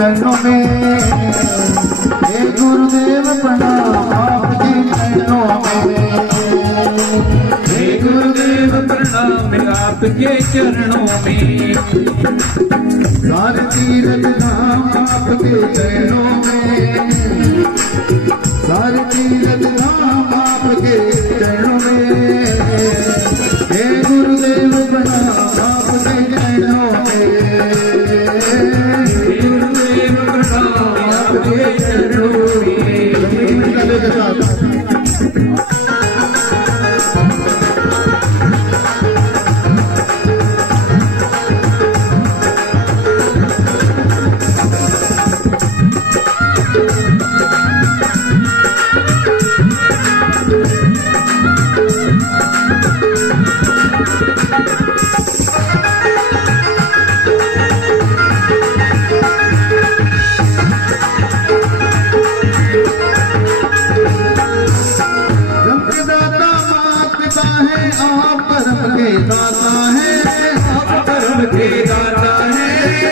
चरणों में हे गुरुदेव प्रणाम आपके चरणों में, हे गुरुदेव प्रणाम आपके चरणों में। सारे तीर्थ धाम आपके चरणों में, सारे तीर्थ धाम आपके चरणों में, हे गुरुदेव प्रणाम आपके चरणों में। दाता है आप कर्म के दाता है,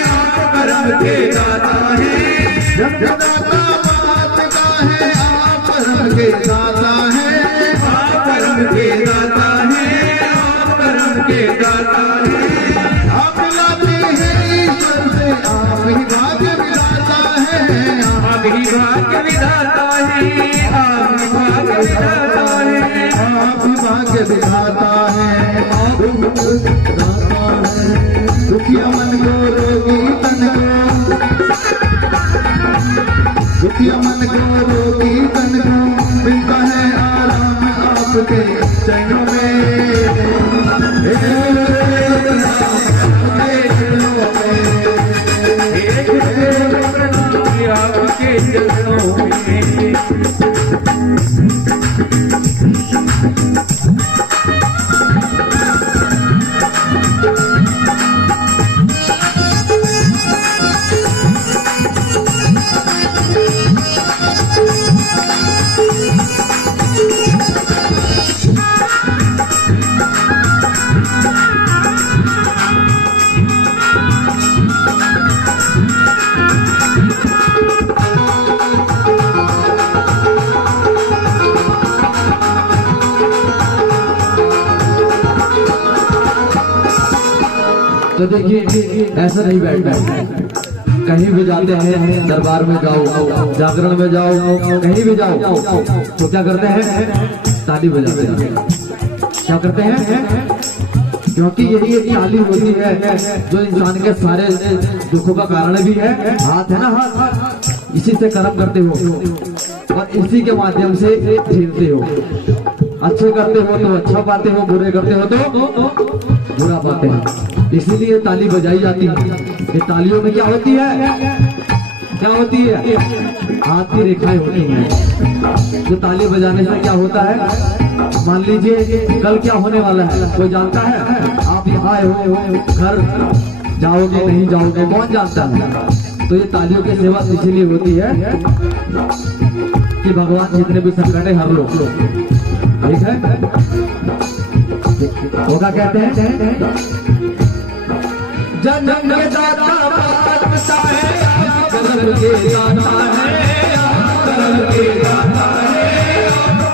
आप कर्म के दाता है। जब दाता बात का है आप कर्म के दाता है, आप कर्म के दाता है, आप कर्म के दाता है। आप लाते हैं ईश्वर से आप ही भाग्य विधाता है, आप ही भाग्य विधाता है, आप ही भाग्य विधाता है, आप ही भाग्य विधाता है। दुखिया मन को रोगी तन को, दुखिया मन को रोगी तन को मिलता है आराम आपके चरणों में, हे गुरुदेव प्रणाम आपके चरणों में। तो देखिए ऐसा नहीं बैठना है, कहीं भी जाते हैं दरबार में जाओ, जागरण में जाओ, कहीं भी जाओ तो क्या करते हैं, ताली बजाते हैं। क्या करते हैं? क्योंकि यही एक ताली होती है जो इंसान के सारे दुखों का कारण भी है। हाथ है ना, हाथ इसी से कर्म करते हो और इसी के माध्यम से झेलते हो। अच्छे करते हो तो अच्छा पाते हो, बुरे करते हो तो बुरा पाते हैं। इसीलिए ताली बजाई जाती है। ये तालियों में क्या होती है, क्या होती है, हाथ की रेखाएं होती हैं। जो ताली बजाने से क्या होता है, मान लीजिए कल क्या होने वाला है कोई जानता है? आप यहाँ आए हो, घर जाओगे नहीं जाओगे कौन जानता है? तो ये तालियों की सेवा इसीलिए होती है कि भगवान जितने भी संकट है हर लोग, ठीक है, होगा कहते हैं जन्म के दाता बादशाह है, कर्म के दाता है, कर्म के दाता है,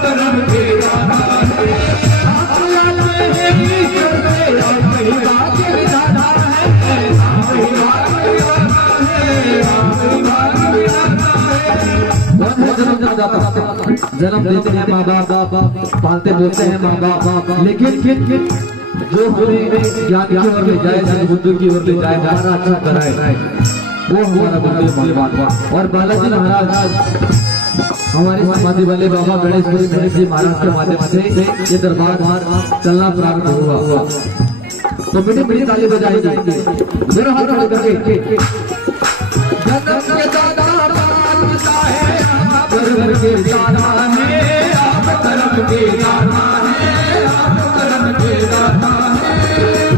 कर्म के दाता है। आप लाते हैं ईश्वर से आप ही भाग्य विधाता है, आप ही भाग्य विधाता है, आप ही भाग्य विधाता है। कौन है जन्मदाता? जन्म देते हैं माँ बाप, पालते बोलते हैं माँ बाप, लेकिन जो हमें ज्ञान की ओर ले जाए, सद्बुद्धि की ओर ले जाए, हमारा अच्छा कराए, वो हमारा गुरुदेव भगवान। और बालाजी महाराज हमारे समाधि वाले बाबा गणेशपुरी महर्षि जी महाराज के माध्यम से ये दरबार चलना प्रारंभ हुआ। तो मीठी मीठी ताली बजाएंगे दोनों हाथ खड़े करके। जन्म के दादा माता है आप कर्म के दाता है, आप कर्म के दाता है, आप कर्म के दाता है।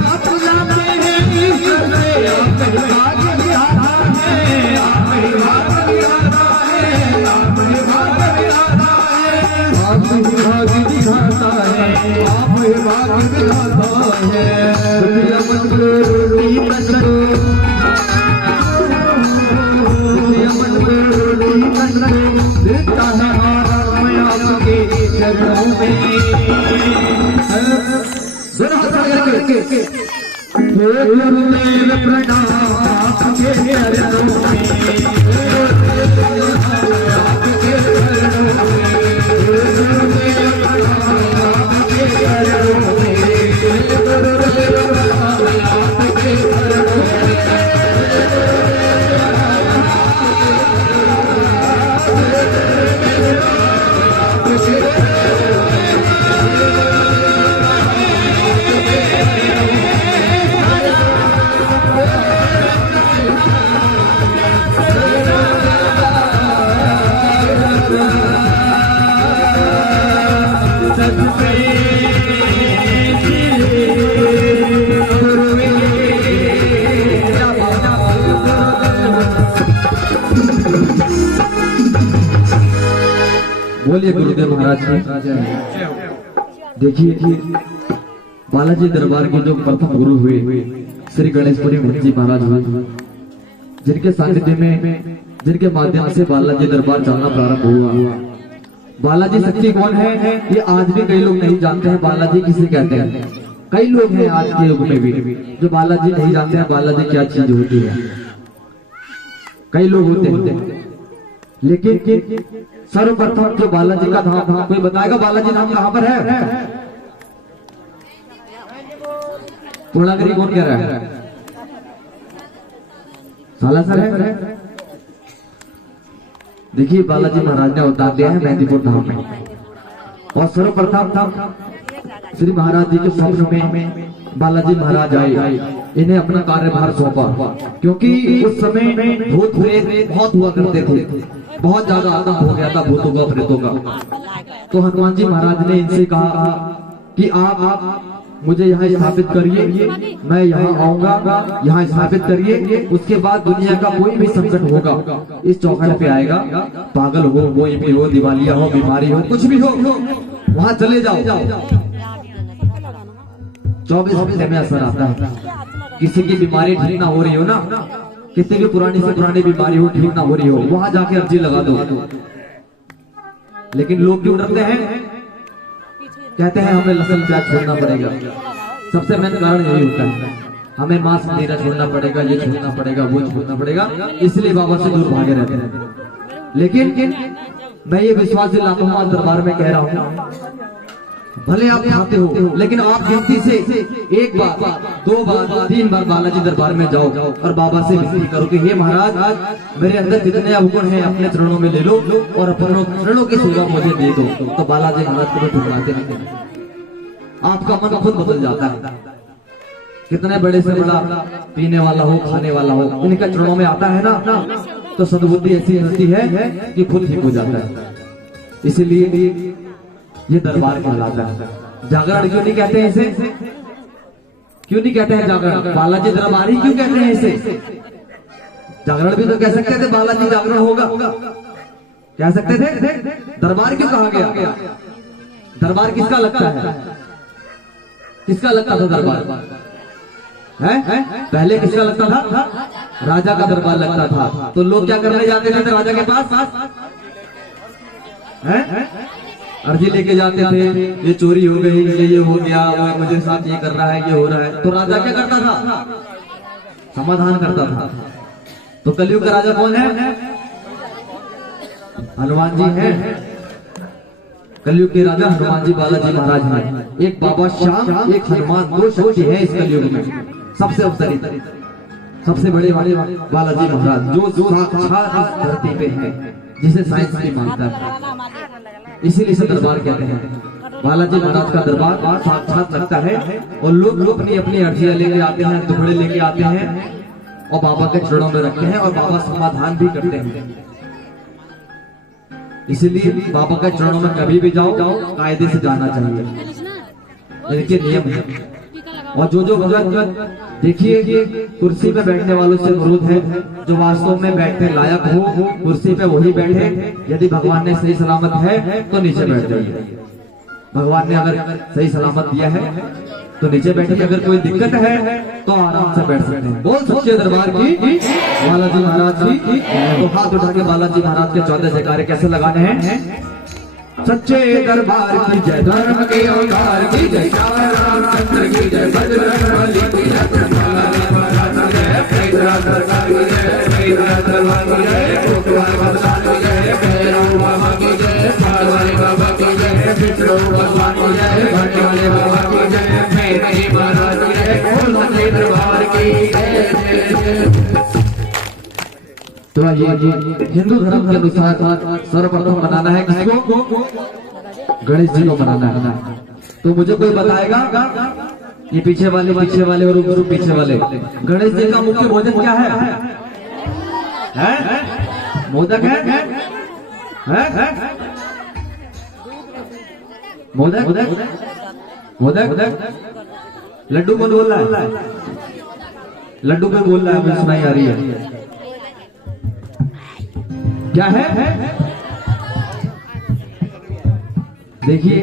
आप जाते हैं ईश्वर से आप भाग्य विधाता है, आप भाग्य विधाता है, आप भाग्य विधाता है, आप भाग्य विधाता है, आप भाग्य विधाता है। दुनिया मन को रोटी करो, दुनिया मन को रोटी करो, देता है आराम आपके चरणों में। जरा हाथ करके गुरुदेव प्रणाम आपके चरणों में, आपके चरणों में, गुरुदेव प्रणाम आपके चरणों में, गुरुदेव प्रणाम आपके चरणों में। बोलिए गुरुदेव महाराज की। देखिए बालाजी दरबार के जो प्रथम गुरु हुए श्री गणेशपुरी भट्ट जी महाराज हुए, जिनके सानिध्य में, जिनके माध्यम से बालाजी दरबार चलना प्रारंभ हुआ। बालाजी शक्ति कौन है ये आज भी कई लोग नहीं जानते हैं। बालाजी किसे कहते हैं? कई लोग हैं आज के युग में भी जो बालाजी नहीं जानते हैं बालाजी क्या चीज होती है। कई लोग होते हैं, लेकिन सर्वप्रथम जो बालाजी का धाम था, कोई बताएगा बालाजी धाम कहां पर है? पूर्णागिरी कौन कह रहा है? सालासर है। देखिए बालाजी महाराज ने अवतार दिया है मेहंदीपुर धाम में, और सर्वप्रथम श्री महाराज जी के स्वप्न में बालाजी महाराज आए, इन्हें अपना कार्यभार सौंपा। क्योंकि उस समय भूत प्रेत बहुत हुआ करते थे, बहुत ज्यादा आतंक हो गया था भूतों का प्रेतों का। तो हनुमान जी महाराज ने इनसे कहा कि आप मुझे यहाँ स्थापित करिए, मैं यहाँ आऊंगा, यहाँ स्थापित करिए। उसके बाद दुनिया का कोई भी संकट होगा इस चौखट पे आएगा, पागल हो, कोई भी हो, दिवालिया हो, बीमारी हो, कुछ भी हो, वहां चले जाओ। 24 घंटे में असर आता है। किसी की बीमारी ठीक ना हो रही हो ना, किसी की पुरानी से पुरानी बीमारी हो, ठीक ना हो रही हो, वहां जाके अर्जी लगा दो। लेकिन लोग क्यों डरते हैं? कहते हैं हमें लहसुन प्याज छोड़ना पड़ेगा। सबसे मेन कारण यही होता है, हमें मांस मदिरा छोड़ना पड़ेगा, ये छोड़ना पड़ेगा, वो छोड़ना पड़ेगा, इसलिए बाबा से दूर भागे रहते हैं। लेकिन मैं ये विश्वास दिलाता हूं दरबार में कह रहा हूं, भले आप खाते हो, लेकिन आप गिनती से 1 बार, 2 बार, 3 बार बालाजी दरबार में जाओ और बाबा से विनती करो कि हे महाराज, आज मेरे अंदर जितने अवगुण हैं अपने चरणों में ले लो और अपने चरणों की सेवा मुझे दे दो। तो बालाजी महाराज को ठुकराते नहीं, आपका मन खुद बदल जाता है। कितने बड़े से बड़ा पीने वाला हो, खाने वाला हो, उनके चरणों में आता है ना, तो सद्बुद्धि ऐसी होती है कि खुद ठीक हो जाता है। इसीलिए ये दरबार कहलाता है। जागरण क्यों नहीं कहते हैं इसे? क्यों नहीं कहते हैं जागरण? बालाजी दरबार ही क्यों कहते हैं इसे? जागरण भी तो कह सकते थे बालाजी जागरण होगा, कह सकते थे। दरबार क्यों कहा गया? दरबार किसका लगता है? किसका लगता था दरबार? है? पहले किसका लगता था? राजा का दरबार लगता था। तो लोग क्या करने जाते थे राजा के पास? अर्जी लेके जाते थे, ये चोरी हो गई, ये हो गया, मुझे साथ ये कर रहा है, ये हो रहा है। तो राजा क्या करता था? समाधान करता था। तो कलयुग का राजा कौन है? हनुमान जी हैं। कलयुग के राजा हनुमान जी, बालाजी महाराज हैं। एक बाबा श्याम, एक हनुमान, 2 शक्ति है इस कलयुग में। सबसे अवतरित, सबसे बड़े वाले बालाजी महाराज, जो साक्षात इस धरती पे है, जिसे साइंस भी मानता है। इसीलिए इसे दरबार कहते हैं। बालाजी महाराज का दरबार साक्षात लगता है और लोग अपनी अपनी अर्जियां लेके आते हैं, टुकड़े लेके आते हैं और बाबा के चरणों में रखते हैं और बाबा समाधान भी करते हैं। इसीलिए बाबा के चरणों में कभी भी जाओ कायदे से जाना चाहिए, इनके नियम है। और जो भगत देखिए कुर्सी पे बैठने वालों से अनुरोध है, जो वास्तव में बैठने लायक हो कुर्सी पे वही बैठे। यदि भगवान ने सही सलामत है तो नीचे बैठ जाइए, भगवान ने अगर सही सलामत दिया है तो नीचे बैठिए। अगर कोई दिक्कत है तो आराम से बैठ सकते हैं। बोल सच्चे दरबार की बालाजी महाराज की। तो हाथ उठा के बालाजी महाराज के 14 जयकारे कैसे लगाने हैं? सच्चे दरबार की जय, धर्म के अवतार की जय, रामचंद्र की जय, बजरंगबली की जय, बालाजी महाराज की जय, पैदरा सरकार की जय, पैदरा दरबार की जय, कोटवाल भगवान की जय, भैरव बाबा की जय, पारवानी बाबा की जय, विष्णु भगवान की जय, भटवाले बाबा की जय, पैदरी महाराज की जय, बोल सच्चे दरबार की जय। तो ये हिंदू धर्म के अनुसार सर्वप्रथम मनाना है किसको? गणेश जी को मनाना है। तो मुझे कोई बताएगा ये पीछे वाले और ऊपर पीछे वाले गणेश जी का मुख्य भोजन क्या है? मोदक है? मोदक लड्डू कौन बोल रहा है? लड्डू कौन बोल रहा है? मुझे सुनाई आ रही है। क्या है? देखिए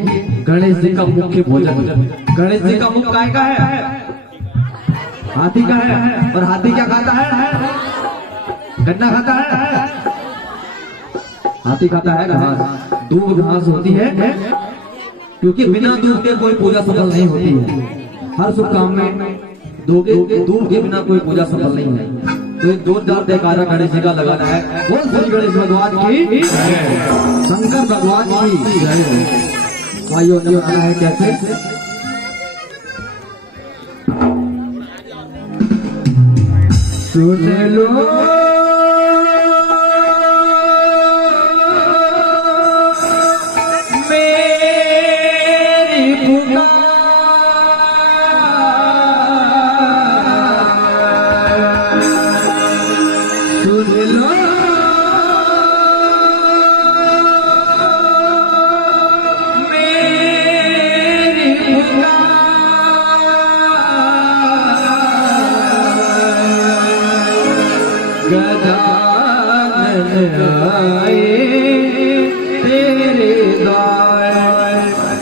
गणेश जी का मुख्य भोजन, गणेश जी का मुख्य काय का है? हाथी का है। और हाथी क्या खाता है? गन्ना खाता है। हाथी खाता है घास, दूब घास होती है, क्योंकि बिना दूध के कोई पूजा सफल नहीं होती है। हर शुभ काम में दूध के बिना कोई पूजा सफल नहीं है। तो एक जोरदार जयकारा गणेश जी का लगाना है। बोल श्री गणेश भगवान की, शंकर भगवान की जय। भाइयों ने बताया है कैसे? सुन लो मेरी पुकार,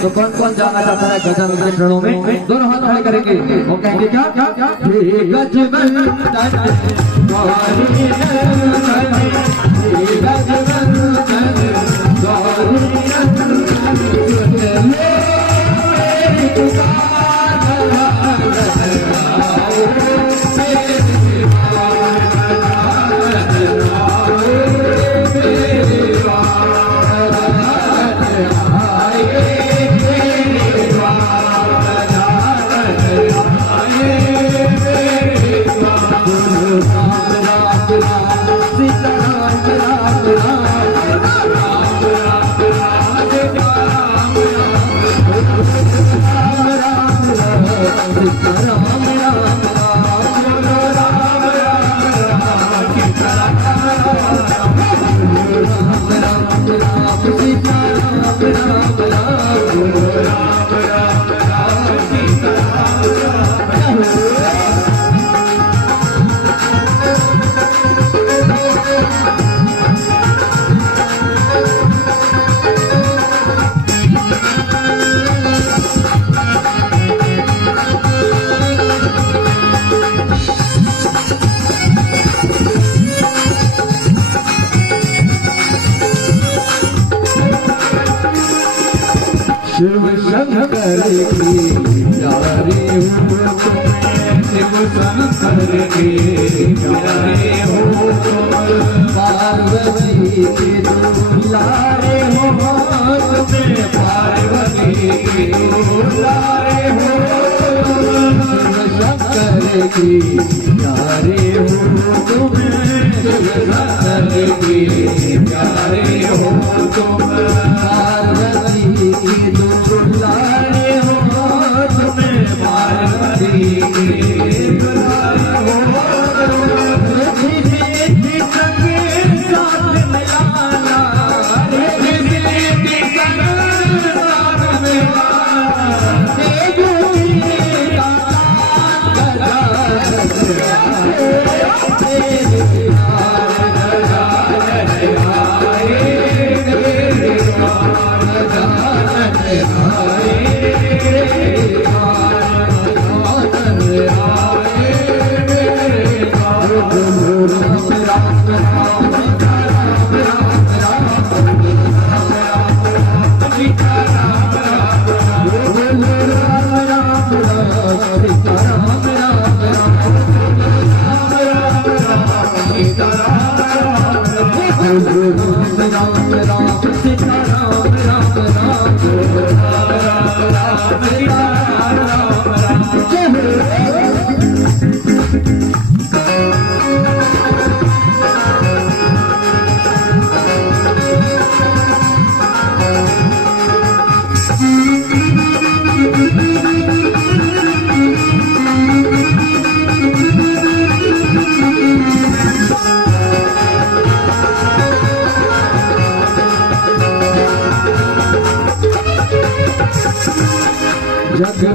तो कौन कौन जाना चाहता है गजानन के चरणों में? दोनों हाथ खड़े करेंगे और कहेंगे क्या? शिव शंकर की प्यारे हो तुम्हें, शिव शंकर की प्यारे हो तुम, पार्वती के दुलारे हो तुम्हें, पार्वती के दुलारे हो तुम, शिव शंकर की प्यारे हो तुम्हें, शिव शंकर की प्यारे हो तुम, पार्वती की दुलारे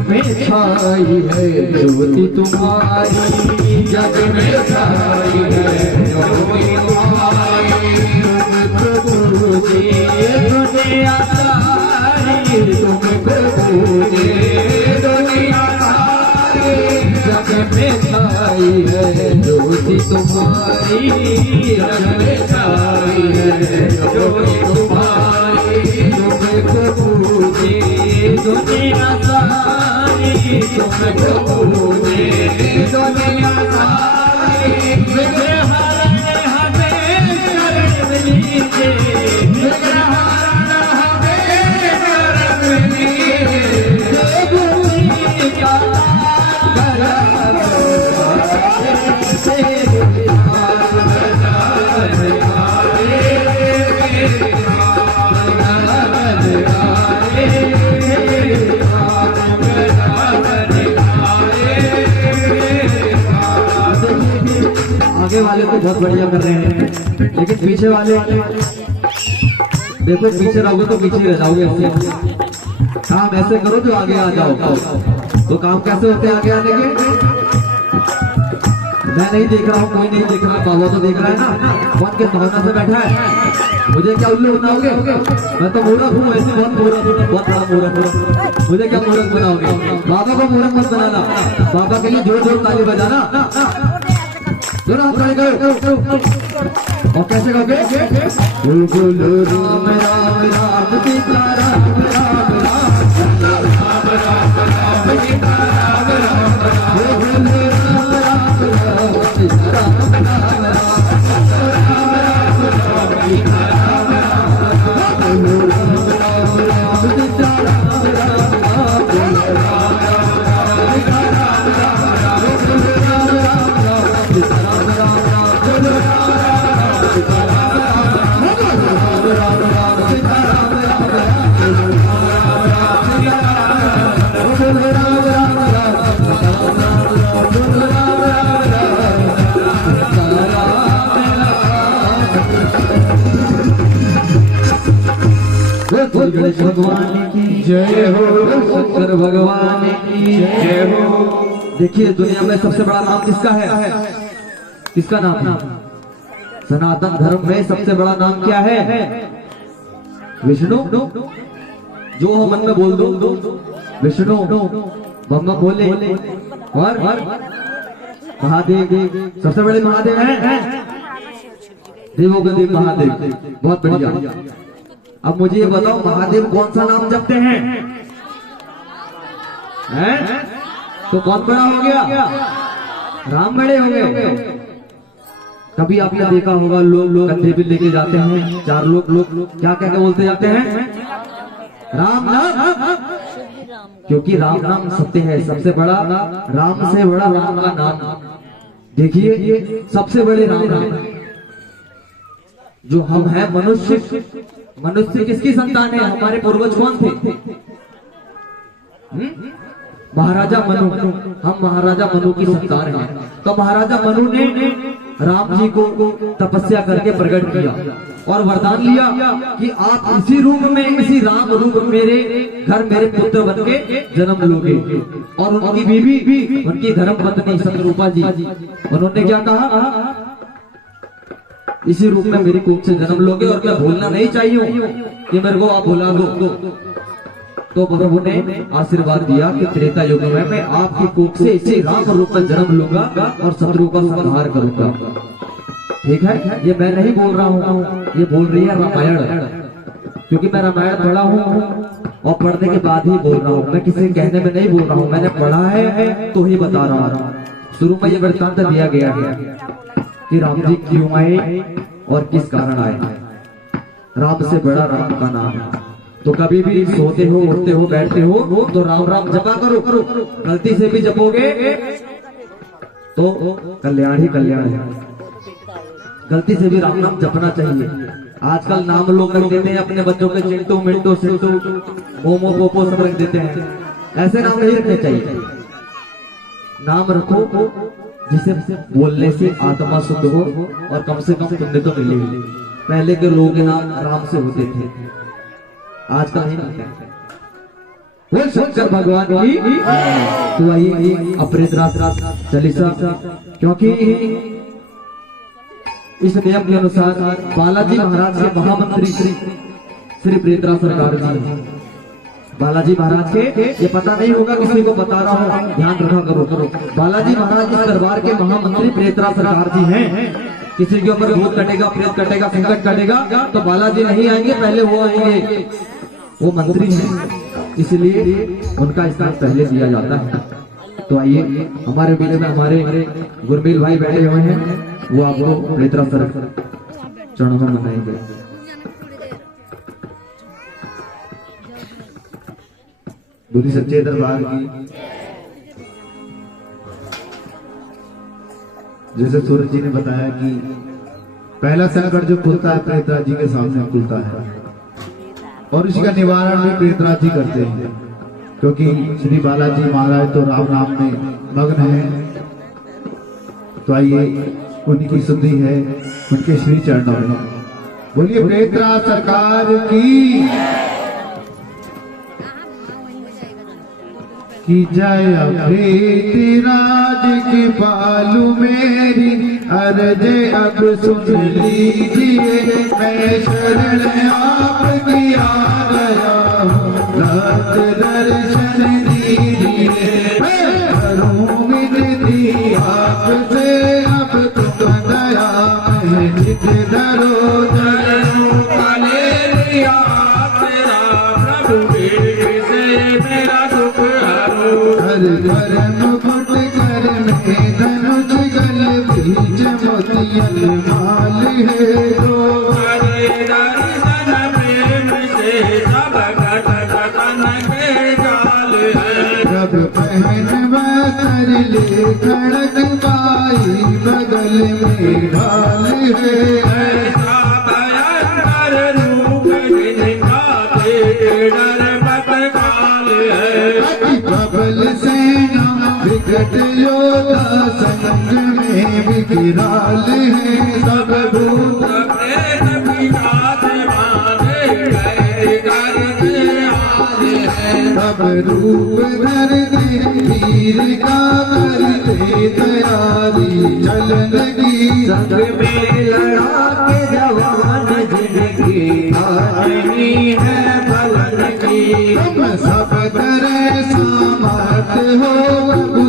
में छाई है ज्योति तुम्हारी, जग में छाई है ज्योति तुम्हारी। तुम पूजे दुनिया सारी, तुम पूजे दुनिया सारी, जग में छाई है ज्योति तुम्हारी, जग में छाई है ज्योति तुम्हारी। तुमको पूजे दुनिया सारी, तुमको पूजे दुनिया सारी। विग्रहरण हमें शरण लीजिए, विग्रहरण हमें शरण लीजिए। भूमि का आगे वाले तो बहुत बढ़िया कर रहे हैं, लेकिन पीछे वाले देखो, पीछे रहोगे तो पीछे रह जाओगे। काम ऐसे करो जो आगे आ जाओ। तो काम कैसे होते हैं आगे आने के? मैं नहीं देख रहा हूँ, कोई नहीं देख रहा, बाबा तो देख रहा है ना, कौन किस भावना से बैठा है। मुझे क्या उल्लू बनाओगे? मैं तो मूर्ख हूँ, ऐसे बहुत बड़ा मूर्ख हूँ। मुझे क्या मूर्ख बनाओगे? बाबा को मूर्ख मत बनाना, बाबा के लिए जोर जोर ताली बजाना। दोनों हाथ खड़े करो और कैसे कहोगे? बोलो राम राम राम सीता राम राम राम राम राम सीता राम राम राम। बोलो राम राम राम सीता राम राम राम राम सीता राम राम। बोलो राम राम राम सीता राम राम राम। बोलो राम राम राम सीता राम राम राम। बोलो राम राम राम सीता राम राम राम। बोलो राम राम राम सीता राम राम राम। बोलो राम राम सीता राम राम राम। बोलो राम राम सीता राम राम राम। बोलो राम राम राम सीता राम राम राम। बोलो राम राम राम सीता राम राम। गणेश भगवान की जय हो, शंकर भगवान की जय हो। देखिए दुनिया में सबसे बड़ा नाम किसका है? किसका नाम है? सनातन धर्म में सबसे बड़ा नाम क्या है? विष्णु। जो हो मन में बोल दो, विष्णु ब्रह्मा बोले। और महादेव, सबसे बड़े महादेव हैं, देवों के देव महादेव। बहुत बढ़िया। अब मुझे ये बताओ, महादेव कौन सा नाम जपते हैं? तो कौन बड़ा हो गया? राम बड़े हो गए। कभी आपने देखा होगा लोग कंधे पे लेके जाते हैं, चार लोग क्या क्या बोलते जाते हैं? राम नाम। क्योंकि राम नाम सत्य है, सबसे बड़ा राम से बड़ा राम का नाम। देखिए सबसे बड़े राम नाम जो हम हैं मनुष्य। मनुष्य किसकी संतान है? हमारे पूर्वज कौन थे? महाराजा मनु। हम महाराजा मनु की संतान हैं। तो महाराजा मनु ने राम जी को तपस्या करके प्रकट किया और वरदान लिया कि आप इसी रूप में, इसी राम रूप मेरे घर मेरे पुत्र बन के जन्म लोगे। और उनकी बीवी, उनकी धर्म पत्नी शत्रुपा जी, उन्होंने क्या कहा? इसी रूप में मेरी कोख से जन्म लोगे और मैं भूलना नहीं चाहिए कि मेरे को आप भुला दो। तो प्रभु ने आशीर्वाद दिया कि त्रेता युग में मैं आपकी कोख से इसी राम रूप में जन्म लूंगा और शत्रु का संहार करूंगा। ठीक है, ये मैं नहीं बोल रहा हूँ, ये बोल रही है रामायण। क्योंकि मैं रामायण पढ़ा हूँ और पढ़ने के बाद ही बोल रहा हूँ, मैं किसी कहने में नहीं बोल रहा हूँ। मैंने पढ़ा है तो ही बता रहा हूँ। शुरू में ये वृत्तांत दिया गया है कि राम जी क्यों आए और किस कारण आए। राम से बड़ा राम का नाम है। तो कभी भी सोते हो, उठते हो, बैठते हो तो राम राम जपा करो। गलती से भी जपोगे तो कल्याण ही कल्याण है। गलती से भी राम नाम जपना चाहिए। आजकल नाम लोग रख देते हैं अपने बच्चों के, चिंटू मिंटू सिंटू मोमो पोपो सब रख देते हैं। ऐसे नाम नहीं रखने चाहिए। नाम रखो जिसे बोलने से आत्मा शुद्ध हो और कम से कम पुण्य तो मिले। पहले के लोग नाम राम से होते थे, आजकल नहीं मिलते। बोल शंकर भगवान की। तो आइए अपरेतरा चालीसा, क्योंकि इस नियम के अनुसार बालाजी महाराज के महामंत्री श्री प्रेतरा सरकार जी, बालाजी महाराज के, ये पता नहीं होगा किसी को बता रहा हूँ, ध्यान रखा करो। बालाजी महाराज इस दरबार के महामंत्री प्रेतरा सरकार जी हैं। किसी के ऊपर भूत कटेगा, प्रेत कटेगा, संकट कटेगा तो बालाजी नहीं आएंगे, पहले वो आएंगे, वो मंत्री हैं, इसलिए उनका स्थान पहले दिया जाता है। तो आइए हमारे बीच में हमारे गुरमील भाई बैठे हुए हैं, वो आपको प्रेतरा सर चरणों में बताएंगे। दूरी सच्चे दरबार की। जैसे सूरज जी ने बताया कि पहला संकट जो खुलता है प्रेतराज जी के सामने खुलता है, और इसका निवारण भी प्रेतराज जी करते हैं, क्योंकि श्री बालाजी महाराज तो राम नाम में मग्न है। तो आइए उनकी सुधि है उनके श्री चरणों में। बोलिए प्रेतराज सरकार की जय। प्रेतराज के बालू मेरी अर्ज अब सुन लीजिए, मैं शरण आपकी आ गया हूँ, रात दर्शन दीजिए। करूँ विनती आपसे अब तुम दया में नित धरो चरणों पाले लिया तेरा प्रभु से मेरा दुख कर्म फुट कर में धनुष गल बीच मोतियन माल है जो दर्शन प्रेम से सब घटन के जाल है। जब पहन कर ले खड़क पाई बगल में ढाल है, ऐसा भयंकर रूप दिखाते डर मत काल है। प्रबल सेना विकट योद्धा संग में विकराल है, सब भूत प्रेत पिशाच बांधे गए करते आए हैं। सब रूप धरते वीर का करते तैयारी चल लगी, संग में लड़ा के जवान जिनकी नहीं है फलन की। तुम सब करे सामर्थ हो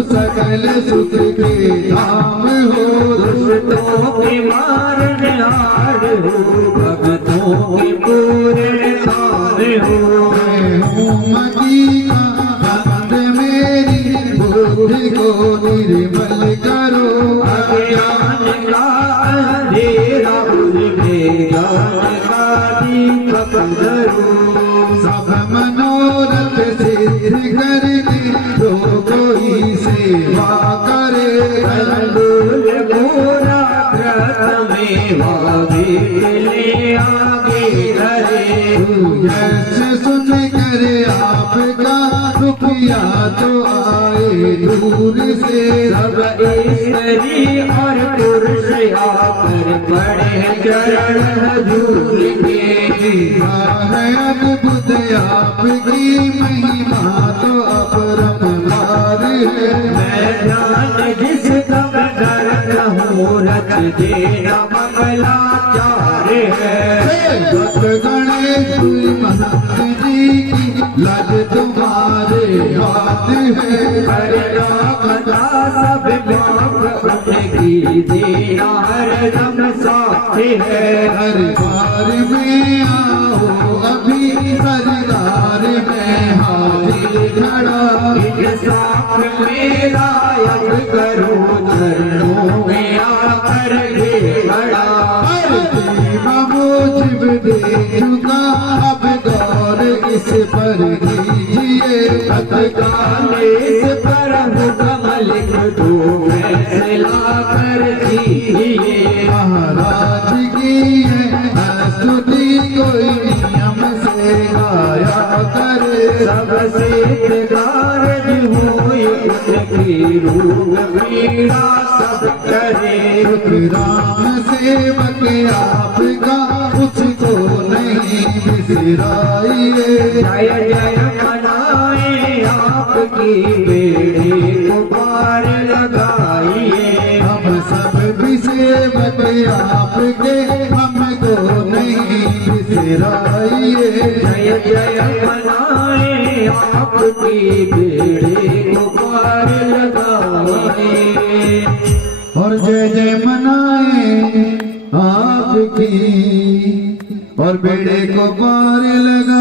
सकल सुख के धाम हो, दुष्टों की मार निहार हो, भक्तों की पूरे सार हो। मैं हूँ मदी का बंद मेरी बुद्धि को निर्मल करो, अज्ञान का अंधेरा उजले ज्ञान का दीपक करो। सब मनोरथ सिद्ध करके जो कोई सेवा करे, गोरा कृत में ले आगे करे। यश सुन कर आपका रुपया तो आए दूर से, सब स्त्री और पुरुष आकर पड़े चरण हजूर के। अद्भुत आपकी महिमा तो अपरंपार है, मैं जान जिस कब डर हूँ रच देना मंगलाचार है। गणेश महंत जी की लज तुम्हारे हाथ है, सब उनकी देना हरदम साथ है। हर बार में आओ अभी सरदार में हाजिर खड़ा, साथ मेरा यज्ञ करो चरणों में आकर बड़ा। मुझ दे चुका अब गौर इस पर कीजिए, तत्काल इस पर कमल दो फैसला कर दीजिए। महाराज की है स्तुति कोई नियम से गाया करे, सबसे कारज हुई उनकी रूप पीड़ा सब करे। राम सेवक आपका उसको नहीं बिसराइए, जय जय मनाए आपकी बेड़ी को पार लगाइए। हम सब विसेवक आपके, हमको नहीं बिसराइए। जय जय मनाए आपकी बेड़ी को पार लगाइए। और जय जय मनाए आपकी और बेड़े को पार लगाइए।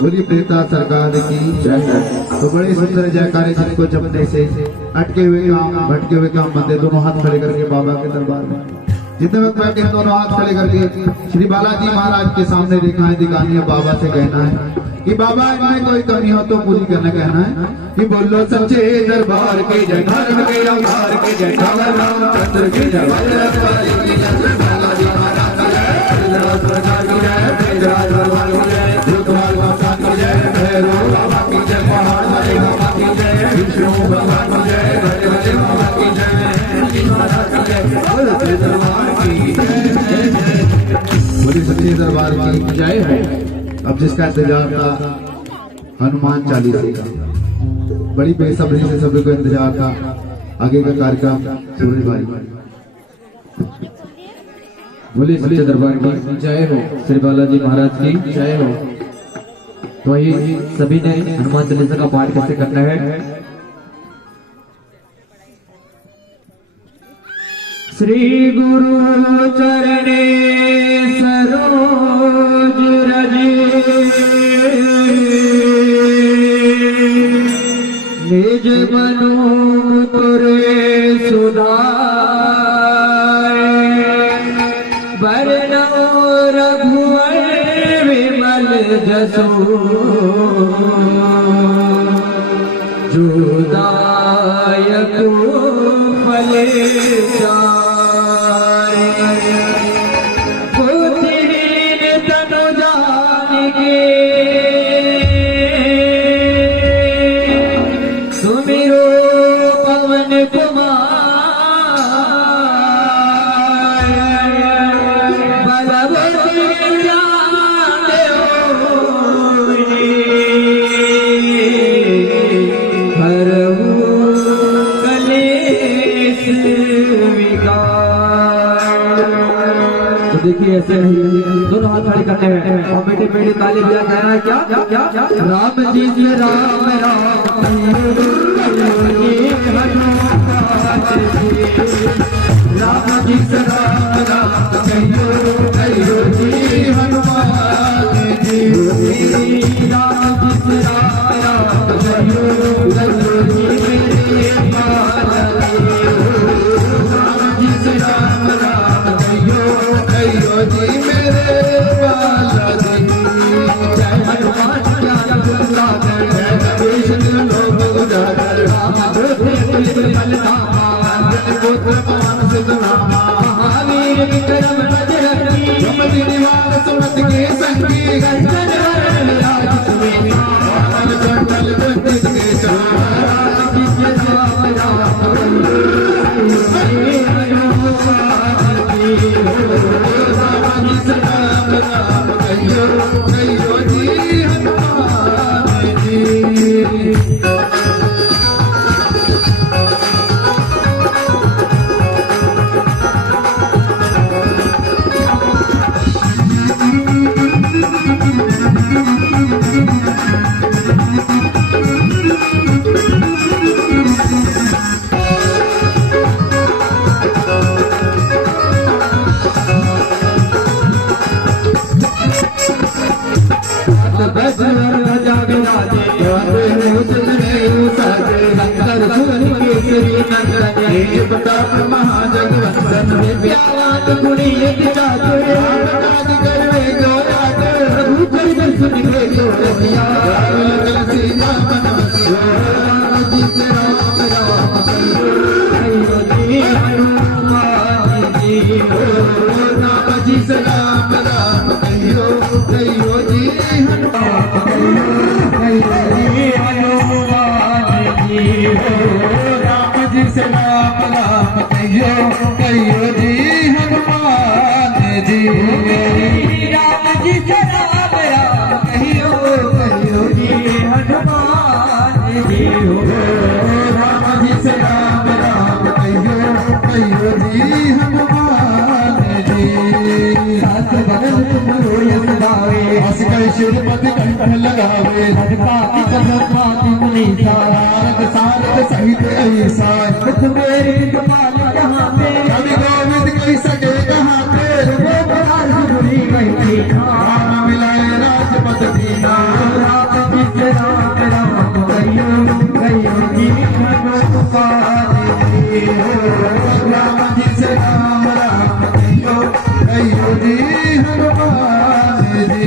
बोली प्रेता सरकार की जय। तो बड़े सुंदर जयकारे जिनको जमने से अटके हुए काम, भटके हुए काम बंदे दोनों हाथ खड़े करके बाबा के दरबार में जितने वक्त बैठे दोनों हाथ खड़े करके श्री बालाजी महाराज के सामने दिखानी है। बाबा से कहना है कि बाबा इनमें कोई कमी हो तो पूरी करना कहना है कि बोलो सच्चे दरबार के जय, धर्म के अवतार के जय, रामचंद्र के जय, बालाजी महाराज की जय, सरकार की जय, ब्रजराज भगवान की जय, भूतवाल बाबा की जय, भैरव बाबा की जय, पहाड़ वाले बाबा की जय, विष्णु भगवान की जय, भले भले बाबा की जय, महाराज की जय, बोले दरबार की जय, बोले सच्चे दरबार की जय है। अब जिसका इंतजार था हनुमान चालीसे का, बड़ी बेसब्री से सभी को इंतजार था। आगे का कार्यक्रम सूरज भाई। बोले सच्चे दरबार की जय हो, श्री बालाजी महाराज की जय हो। तो ये सभी ने हनुमान चालीसा का पाठ कैसे करना है। श्री गुरु चरणे सरोज रजे, निज मनु तुरे सुधारे, बरनौ रघुवर विमल जसु, जो दायक फल चारे। बुद्धिहीन तनु जानिके, सुमिरो पवन कुमार, बलवती ज्ञान होई, हरहु कलेश विकार। तो देखिए ऐसे दोनों हाथ खड़े करने हैं और बेटे बेटे ताली बजा कहना है क्या। राम जी से राम राम, राम जी से राम राम कहियो जी हनुमान जी, राम जी से राम राम कहियो जी राम जी से राम राम कहियो जी मेरे बालाजी। जय हनुमान ज्ञान गुण सागर, जय कृष्ण लोक उजागर, पुत्र पवन सुत नामा, महावीर विक्रम बजरंगी, जमति निवार सुमत के संगी, कंचन वरण विराज सुबेसा, पवन कुंडल कुंजित केसरी। राम जी से राम राम राम जी से राम राम कहियो जी हनुमान जी। प्रताप महाजगवंदन, विद्यावान गुणी चातुर, करवे गौरागर, प्रभु चरित सुनिए गोरखिया, सीता मनवसिया। राम जी से राम राम कहियो जी हनुमान जी, राम जी से राम राम कहियो जी हनुमान, हनुमान जी, राम जी से राम राम कहियो जी हनुमान जी। राम जी से राम राम कहियो जी राम जी से राम राम कहियो कहियो जी हनुमान जी सात बदन तुम रोय सदावे हंस कर शिरपति कंठ लगावे पाति कदमा तुमने सारा सारद सारद सहित ऐसा मेरे कपाल कहाँ पे कवि गोविंद कह सके कहाँ पे जुड़ी गई राम मिलाए राजपद दीना राम जी से राम राम कहियो कहियो जी हनुमान जी राम जी से राम राम कहियो कहियो जी हनुमान जी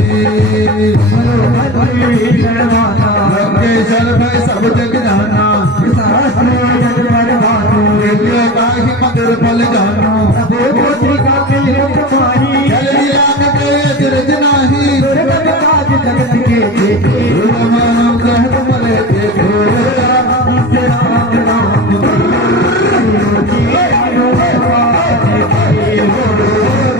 लंकेश्वर भय सब जग जाना काहि मधुर फल जानो जल लीला में करे अचरज नाही मानव सहज मले देखो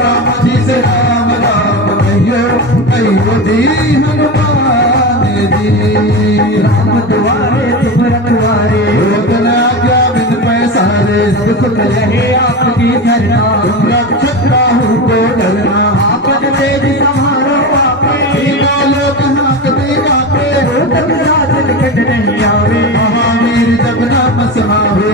राम जी से राम राम कहियो कहियो जी हनुमान जी राम द्वारे तुम रखवारे रोकना क्या बिन पैसारे सब सुन रहे आपकी धरना रक्षक राहु को डरना आपन तेज समारो आपे लोग हाकते कापे राज निकट नहीं आवे महावीर जब नाम समावे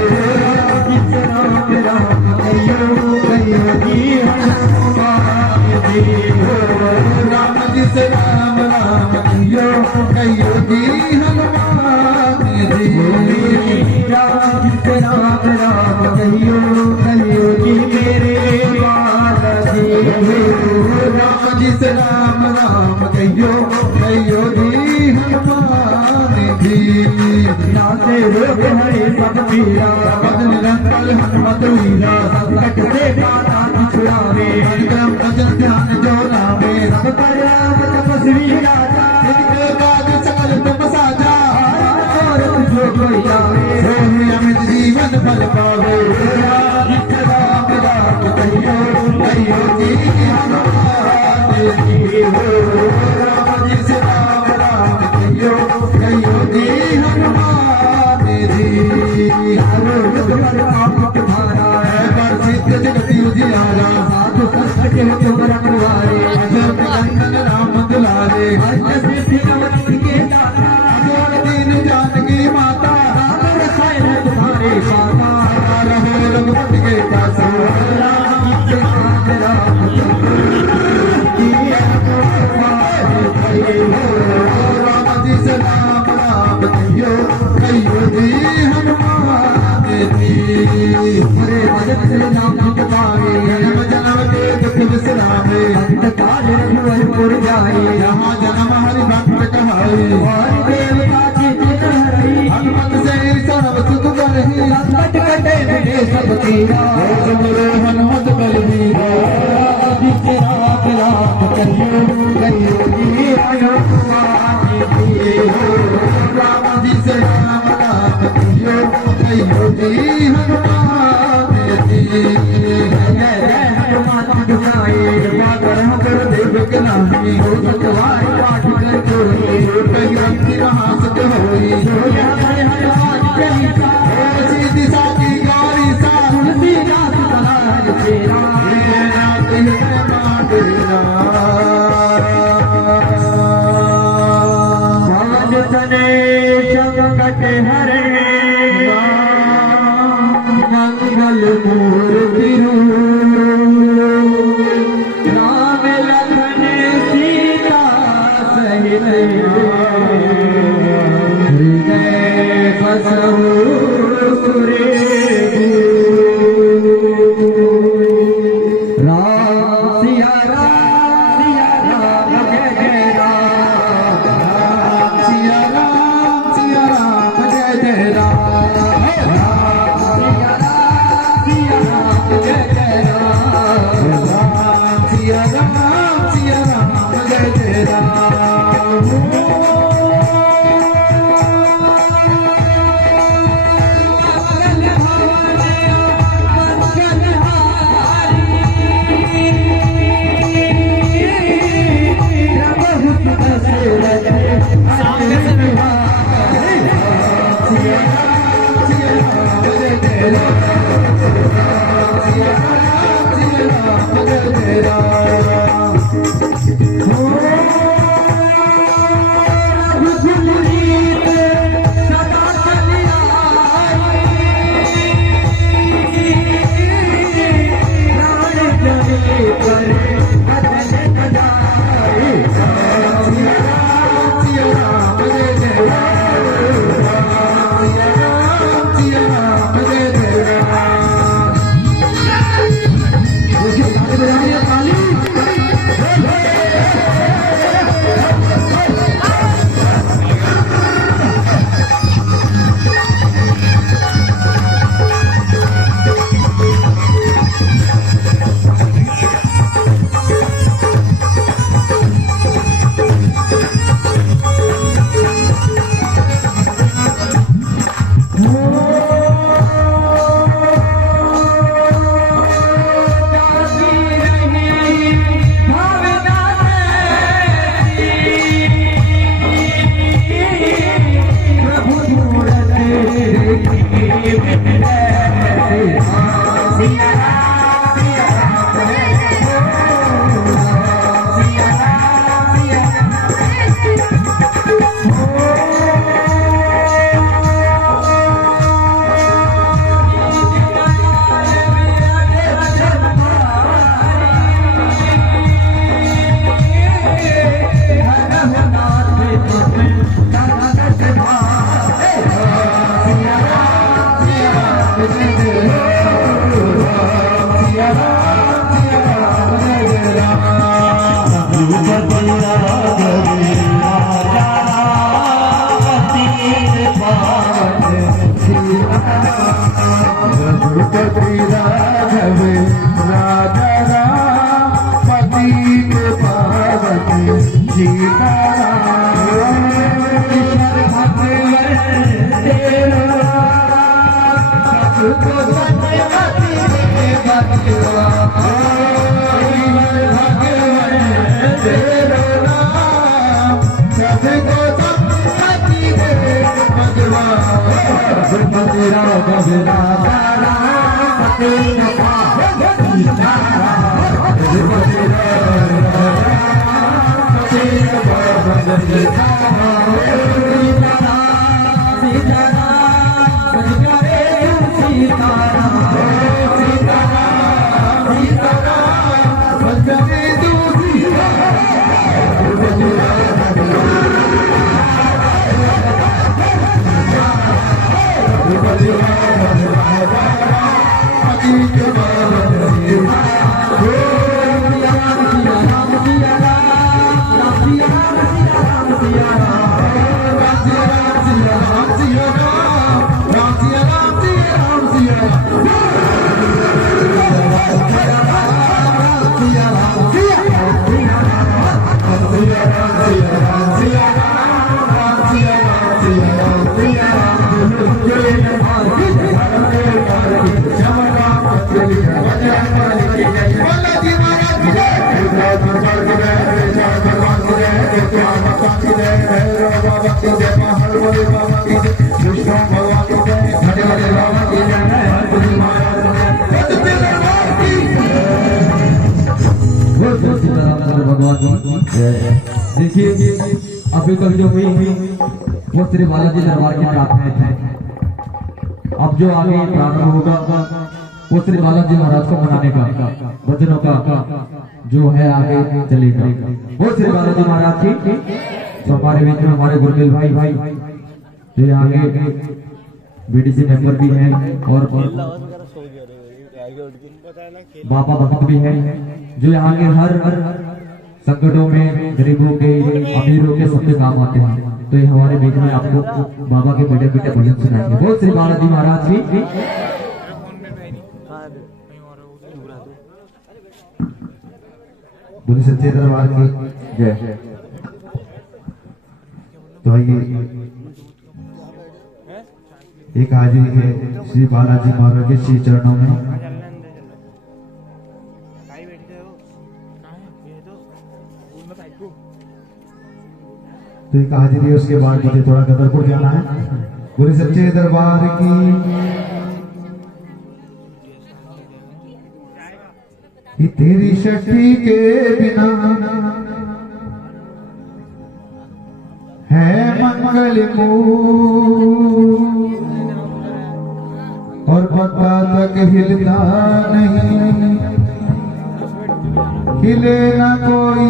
राम राम कहियो कहियो जी हनुमान जी राम जी से राम राम कहियो कहियो जी हनुमान जी राम जी से राम राम कहियो कहियो जी मेरे बाला जी राम जी से राम राम कहियो कहियो जी हनुमान जी नाते रोग हरे सब पीरा पद निरंतर हनुमत वीरा संकट से माता छुड़ावे हरिक्रम भजन ध्यान जो नामे सब पर राम तपस्वी राजा जिनके काज सकल तुम साजा और जो कोई आवे सोहि अमित जीवन फल पावे राम राम कहियो कहियो जी हनुमान जी राम जी से राम राम कहियो कहियो जी हनुमान जी सिद्ध जगति उजियारा साधु संत के तुम रखवारे अजब नंदन राम दुलारे सिद्धि नवरत्न के दाता जोड़ दीन जानकी माता राम रसायन तुम्हारे पाता रहो रघुपति के दास राम जी से राम राम राम जी से राम राम कहियो कहियो जी हनुमान जी हरे मदन से नाम जपावे जन्म जन्म के दुख विश्रामे अंत काल रघुवर जाए यहाँ जन्म हरि भक्त कहाई और देवता चित हरि हनुमत से सर्व सुख करही संकट कटे मिटे सब तेरा सुमरो हनुमत बलबीरा जी से राम राम कहियो कहियो जी हनुमान जी राम जी से राम राम कहियो कहियो जी हनुमान जी जय जय हनुमान गुसाए कृपा करम कर देव के नामी हो सतवार पाठ कर जोड़े कई रंगी महासक होई हनुमान चालीसा सीधी साधी गौरी सा तुलसीदास सलाह तेरा भज तने संकट हरे मंगल मूर्ति राम लखन सीता रघुपति राघव राजा राम पति के पावन सीता देखिए अभी तक जो हुई वो श्री बालाजी दरबार की प्रार्थनाएं थे। अब जो आगे प्रारंभ होगा वो श्री बालाजी महाराज को मनाने का भजनों का जो है आगे चलेगा। वो श्री बालाजी महाराज की तो हमारे बीच में हमारे गुरमेल भाई जो आगे बीडीसी मेंबर भी हैं और बाबा भक्त भी हैं जो यहाँ के हर संकटों में गरीबों के अमीरों के सबके काम आते हैं। तो ये हमारे बीच में आपको बाबा के बेटे बेटे भजन सुनाएंगे। बहुत श्री बालाजी महाराज जी बोले सच्चे दरबार की जय। तो आइए एक हाजिरी है श्री बालाजी महाराज के श्री चरणों में। तो एक हाजिरी है, उसके बाद मुझे थोड़ा गदरपुर जाना है। बोले सच्चे दरबार की कि तेरी शक्ति के बिना है मंगल और पत्ता तक हिलता नहीं, हिले न कोई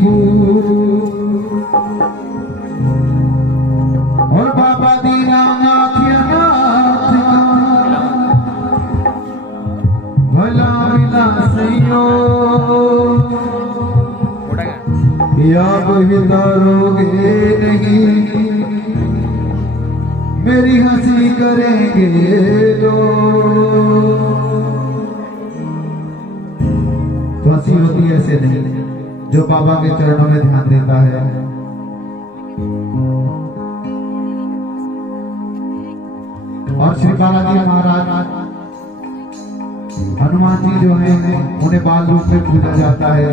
फूल। और बाबा दीनानाथ भला मिला अब वितारोगे नहीं, मेरी हंसी करेंगे लोग। तो हंसी होती है ऐसे नहीं, जो बाबा के चरणों में ध्यान देता है। और श्री बालाजी महाराज हनुमान जी जो है उन्हें बाल रूप में पूजा जाता है,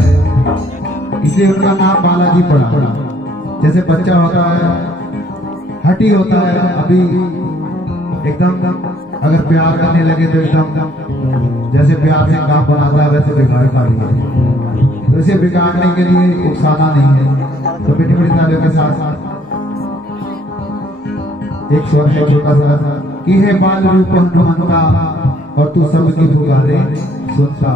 इसलिए उनका नाम बालाजी पड़ा। जैसे बच्चा होता है हठी होता है, अभी एकदम अगर प्यार करने लगे तो एकदम जैसे प्यार से काम बनाता है वैसे बिगाड़ता है। तो इसे बिगाड़ने के लिए उकसाना नहीं है। तो बेटी बड़ी तालियों के साथ एक स्वर है छोटा सा कि है बाल रूप हनुमंता और तू सबकी पुकारे सुनता।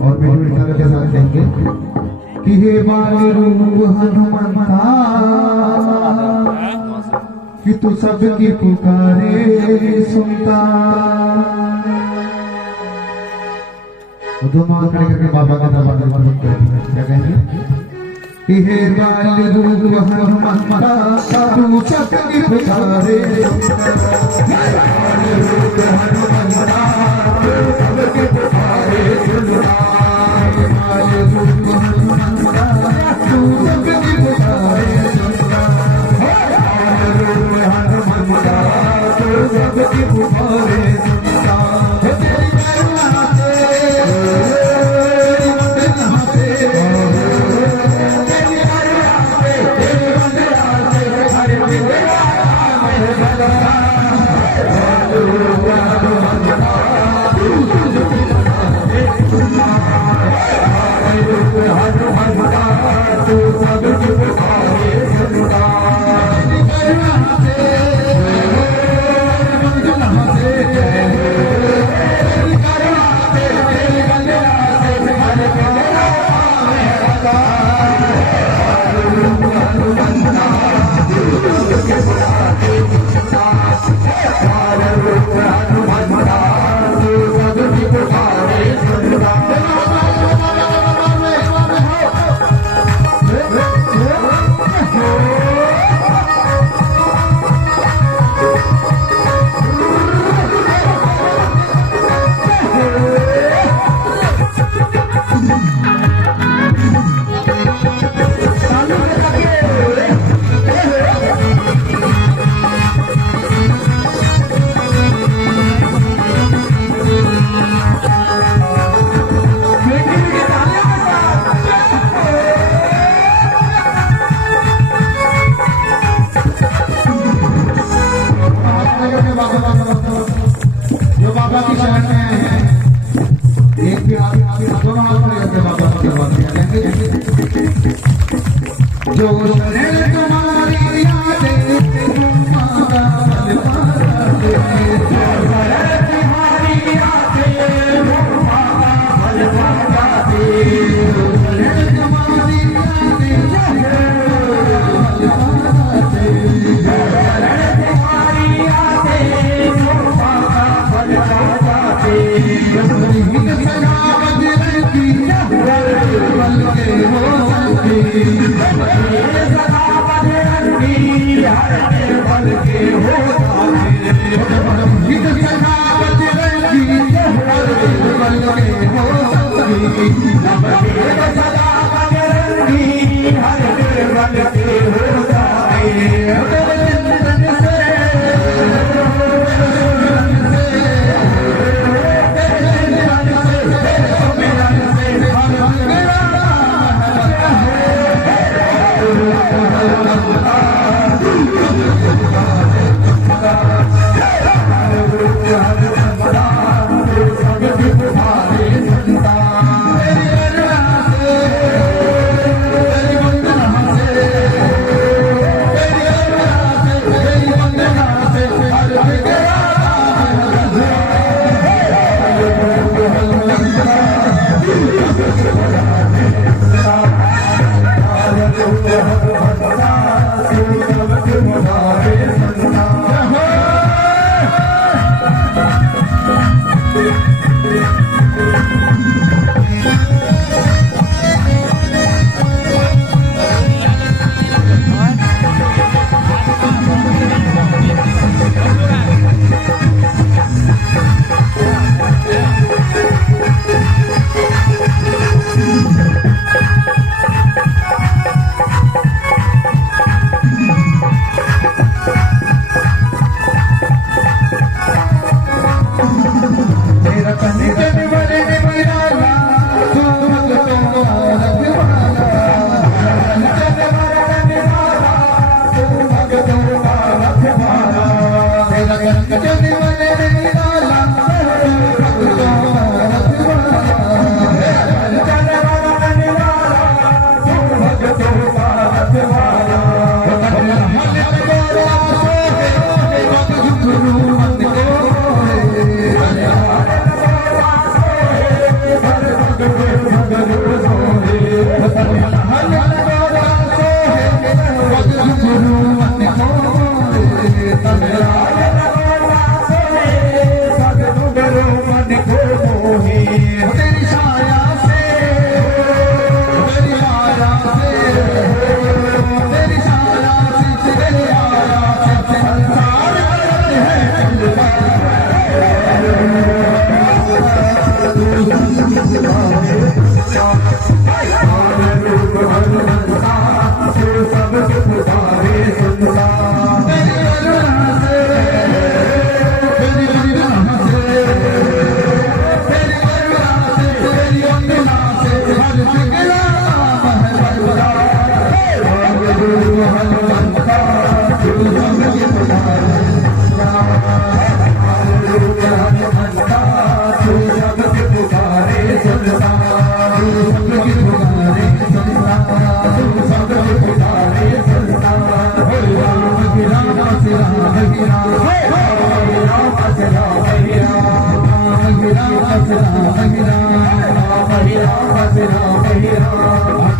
और मेरे के साथ कहेंगे कि हे हे बाल रूप हनुमंता कि तू सबकी पुकारे सुनता। दोनों हाथ खड़े करके बाबा का दरबार में क्या कहेंगे? हे बाल रूप हनुमंता तू सबकी पुकारे जो बाबा की शरण में आए हैं, एक भी दोनों हाथ में करके बाबा की बात जो शरण तुम्हारी यादें माता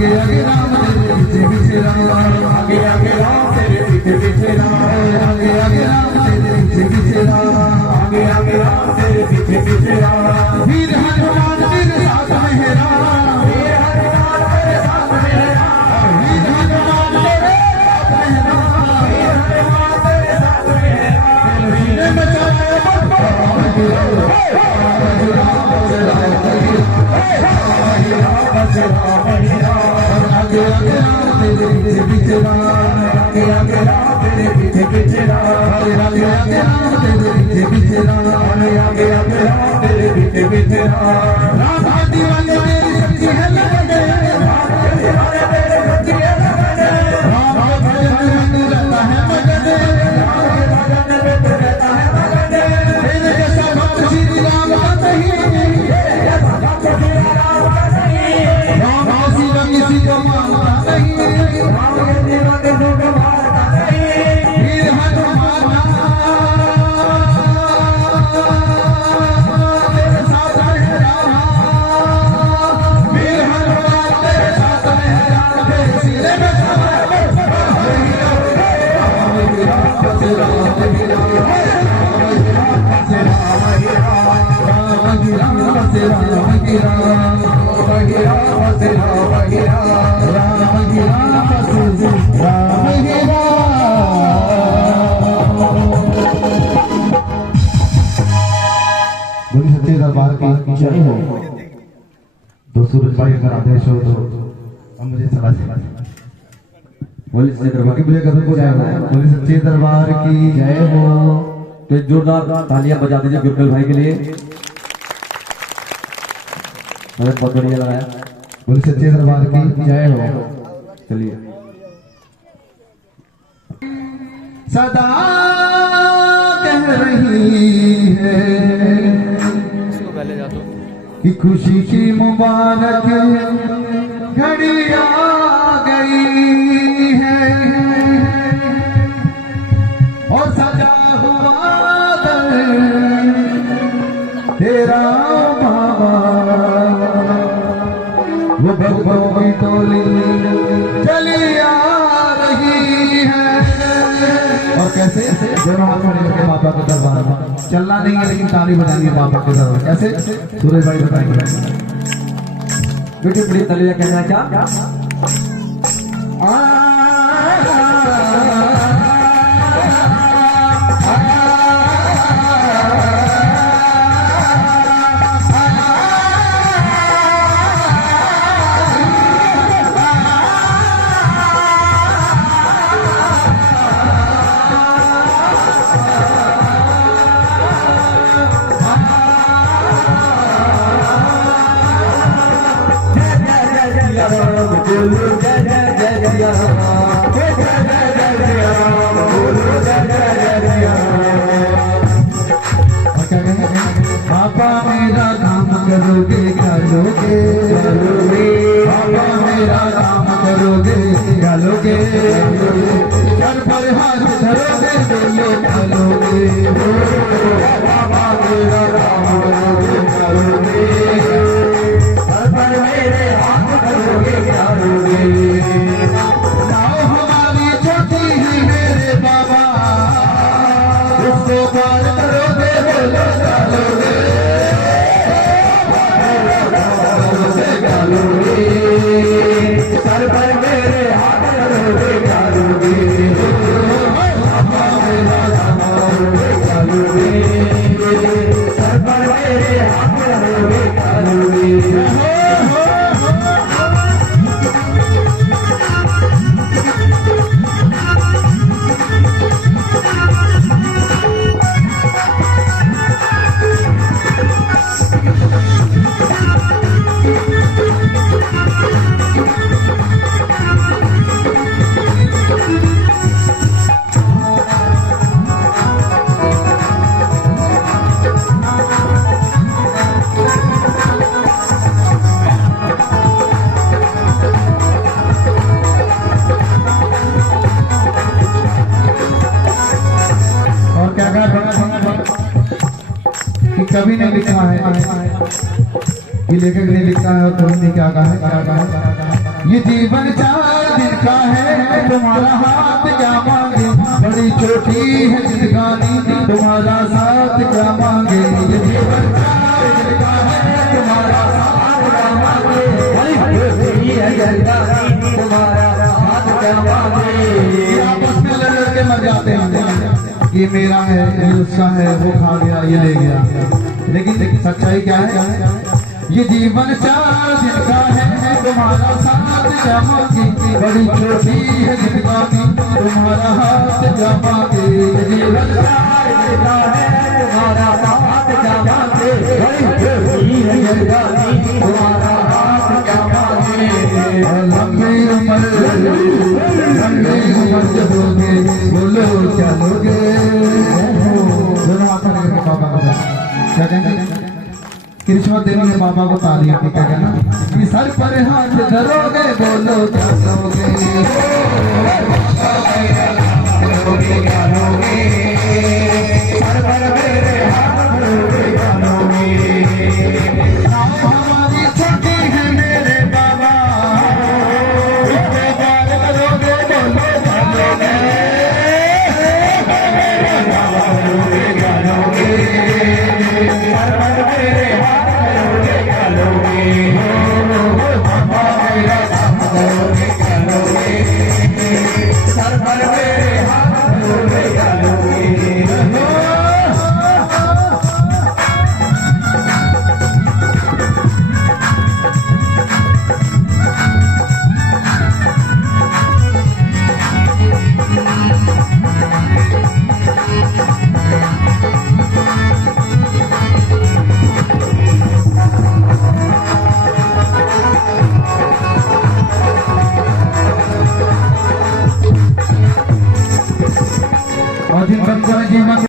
आगे आगे राम तेरे पीछे पीछे राम, आगे आगे राम तेरे पीछे पीछे राम, आगे आगे राम तेरे पीछे पीछे राम, आगे आगे राम तेरे पीछे पीछे राम। वीर हनुमान तेरे साथ में है राम, वीर हनुमान तेरे साथ में है राम, वीर हनुमान तेरे साथ में है राम, वीर हनुमान तेरे साथ में है राम। वीर बचाए आगे आगे राम तेरे पीछे पीछे राम, आगे आगे राम तेरे पीछे पीछे राम, आगे आगे राम तेरे पीछे पीछे राम, आगे आगे राम तेरे पीछे पीछे राम। राम आदि वाले तेरी शक्ति है लगने, राम आदि वाले तेरी शक्ति है लगने, राम के भजन में तू रहता है मगने, राम के भजन में तू रहता है मगने। तेरे जैसा भक्त श्री राम का नहीं, तेरे जैसा भक्त श्री राम का नहीं, राम किसी न किसी को मारता नहीं, राम किसी न किसी को मारता नहीं। वीर हनुमान तेरे साथ है राम, वीर हनुमान तेरे साथ है राम, तेरे सिरे में बोली सच्चे दरबार की जय हो। दो सूरज भाई अगर आदेश हो तो अब मुझे चला जाए। बोली सच्चे दरबार की मुझे कदम को जय हो। बोली सच्चे दरबार की जय हो। तो एक जोरदार तालियां बजा दीजिए गुरकल भाई के लिए, बहुत बढ़िया लगाया। बोली सच्चे दरबार की जय हो। चलिए। सदा कह रही है कि खुशी की मुबारक घड़ी आ गई है, और सजा हुआ दर तेरा बाबा, वो भक्तों की टोली चली आ रही है। और कैसे दोनों हाथ में लेकर बाबा के दरबार में चलना नहीं है, लेकिन ताली बजानी है बाबा के दरबार। कैसे सूरज भाई बताएंगे। बेटी बड़ी तालियां कहना क्या? पापा मेरा काम करोगे क्या लोगे, पापा मेरा काम करोगे क्या लोगे, घर पर हाथ धरोगे बोलो क्या लोगे, पापा मेरा काम करोगे क्या लोगे, घर पर मेरे हाथ धरोगे क्या लोगे। नाव हमारी छोटी है मेरे बाबा, उसको पार करोगे बोलो क्या लोगे, सर पर मेरे हाथ धरोगे क्या लोगे, सर पर मेरे हाथ धरोगे क्या लोगे। कभी नहीं लिखा है, ये लेखक ने लिखा है और तुमने क्या कहा है, क्या कहा है। ये जीवन 4 दिन का है, तुम्हारा हाथ क्या मांगे, बड़ी छोटी है जिंदगानी, तुम्हारा साथ क्या मांगे। ये जीवन 4 दिन का है, तुम्हारा साथ क्या मांगे, बड़ी छोटी है जिंदगानी, तुम्हारा साथ क्या मांगे। आपस में लड़ के मर जाते हैं, ये मेरा है, ये उसका है, वो खा गया, ये ले गया। लेकिन सच्चाई क्या है, ये जीवन 4 दिन का है, तुम्हारा साथ क्या मांगे, बड़ी छोटी है जिंदगानी, तुम्हारा हाथ क्या मांगे। ये जीवन 4 दिन का है, तुम्हारा साथ क्या मांगे, बड़ी छोटी है जिंदगानी, तुम्हारा हाथ क्या मांगे। लंबी उम्र जब होगे, बोलो क्या लोगे। दोनों माता लेकर बाबा को क्या कहेंगे, रिश्वत देने में बाबा को तालियां, क्या कहना कि सर पर हाथ धरोगे, बोलो क्या करोगे।